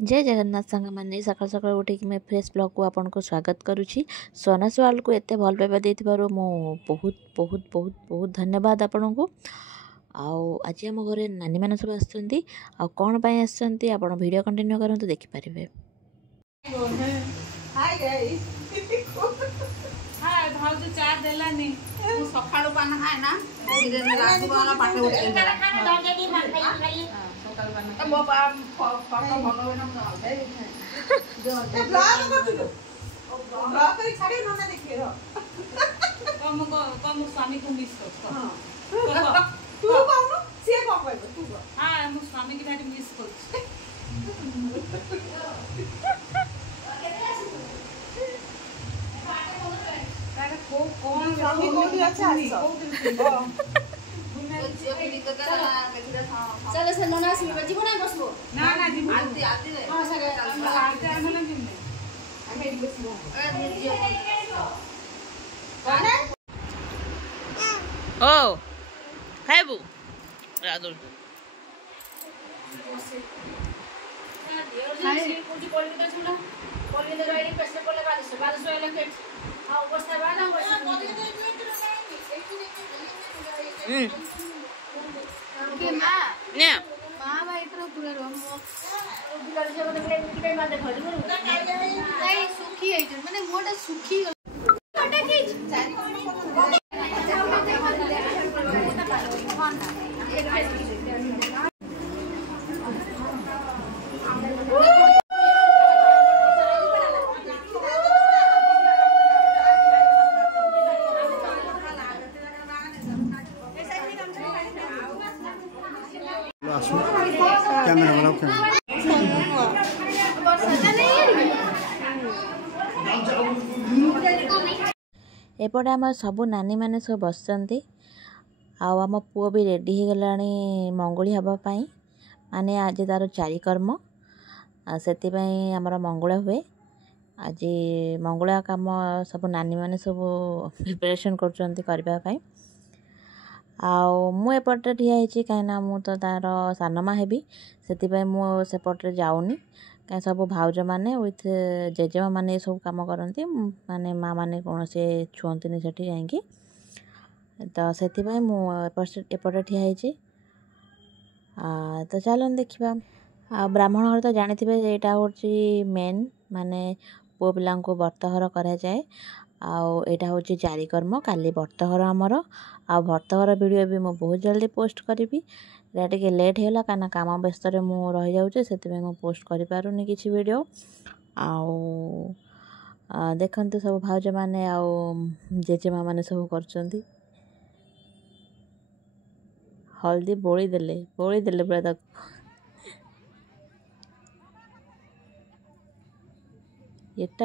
जय जगन्नाथ सांग मैंने सकाल सकाल उठिक मैं फ्रेश ब्लॉग को आपन को स्वागत करुँची। सोनास वर्ल्ड को एत भल पाइबा देथिबारु मो बहुत बहुत बहुत बहुत धन्यवाद आपन को। आज आम घरे नानी मान सब आसुँच आ कौन पाई आसुँच आपन वीडियो कंटिन्यू करते देखिपारे। भाउज चा देलानी सकाळू पाना खाए ना लागू वाला पाटे उठे मो फोटो भलो होना दे ब्लॉग करथिलो ब्लॉग करी छाड़े ना देखे रो कम स्वामी को मिस कर हां तू कहू से को कहबो तू हां मो स्वामी की भारी मिस कर कौन स्वामी को अच्छा चलो से नना से बजी को नहीं बसबो ना ना जी आती आती रे हां सगे आती आना जिम में हमें बसबो कौन ओ खाइबू रादुल हाय कोठी कोलकाता छुला कोलकाता राइडी पैसे कोले 1200 लगे हां बस्ता वाला के मां ने मां भाई तो पूरा रोम उधर से मतलब के के मां देखो नहीं सुखी है माने मोटा सुखी कटा की कैमरा वाला कैमरा एपटे आम सब नानी मैंने सब बसचंती आम पुओ भी रेडी हो गला मंगुड़ी हाँपाई माने आज तार चारिकर्म से आमर मंगुला हुए आज मंगुला काम सब नानी मैंने सब प्रिपरेशन करने मु एपटे ठिया होती कहीं मु तो तार सानमा हेबी से मुझे जाऊनी कहीं सब भाउज मैंने विथ जेजेमा मैंने सब कम करती माने माँ मैंने कौन से छुअंती से जाकि तो से एपटे ठिया होती तो चलन देखा ब्राह्मण घर तो जानी यहाँ हूँ मेन माने पुओ पिला व्रतघर कराए आटा हूँ चारिकर्म काली व्रतघर आमर आ व्रतघर वीडियो भी मुझे बहुत जल्दी पोस्ट करी टे लेट होगा कहीं काम व्यस्त मुझे रही जाऊँचे से पोस्ट कर पारुनी किसी वीडियो देखते सब भाउज मैंने जेजेमा मैंने सब कर हल्दी बोली देले पूरा तक एटा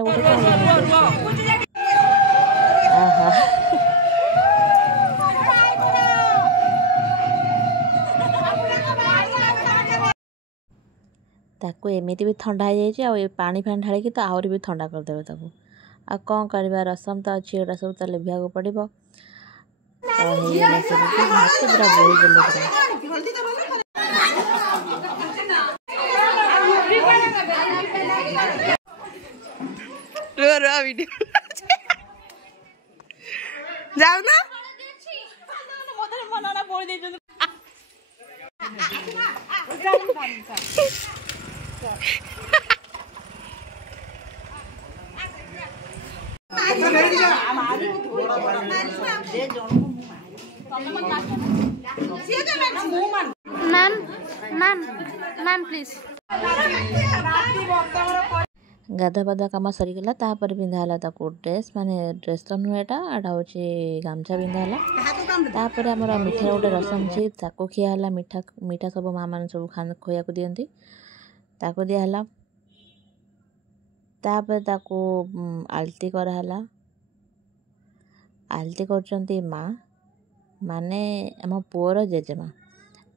ताकू एमती भी ठंडा हो जाए पानी फानी ढालिकी तो आहरी भी ठंडा करदेवे ताकू आ कौन करवा रसम तो अच्छी एटा सब तो लिभिया पड़ो पूरा बोली देले जाओ ना मैम प्लीज गाधा पाधा कम सरीगला तापर पिंधाला ड्रेस माने ड्रेस तो नुह एटा हूँ गामछा पिंधाला तापर आमर मिठा गोटे रसम अच्छी ताको खियाला मिठा मिठा सब माँ मैंने सब खोया को दियंती ताको दिहला तापर ताको आलती कराला आलती कर माँ माने आम पुअर जेजेमा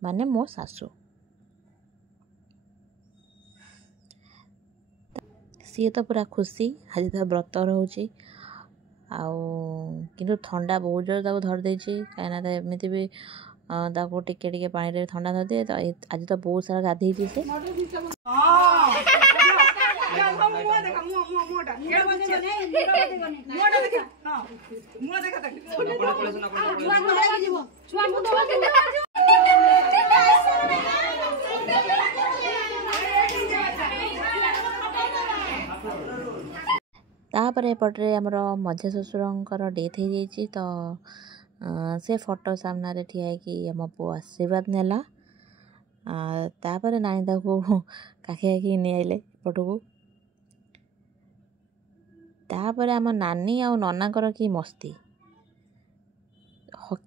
माने मो सासू सी तो पूरा खुशी आज तो व्रत रोचे किंतु ठंडा बहुत जोर धरदे कहीं एमती भी ताको टिके टिके पानी रे ठंडा धर दिए तो आज तो बहुत सारा गाधे से तापर एपटे आमर मझा शशुरंकर डेथ हो जाइए तो से फोटो सामने ठिया कि आम पु आशीर्वाद नेला तापर नानी ताकू काखी नहीं आइले एपटू तापर आम नानी आ ननाकर कि मस्ती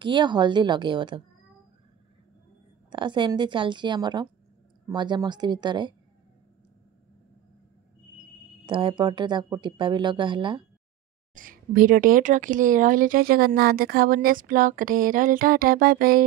किए हल्दी लगेब तो सेमती चलची आमर मजा मस्ती भितर तो एपटे ताकू टिपा भी लगा है भिडियो एट रखिली रही जय जगन्नाथ देखा नेक्स्ट ब्लॉग रे रही टाटा बाय बाय।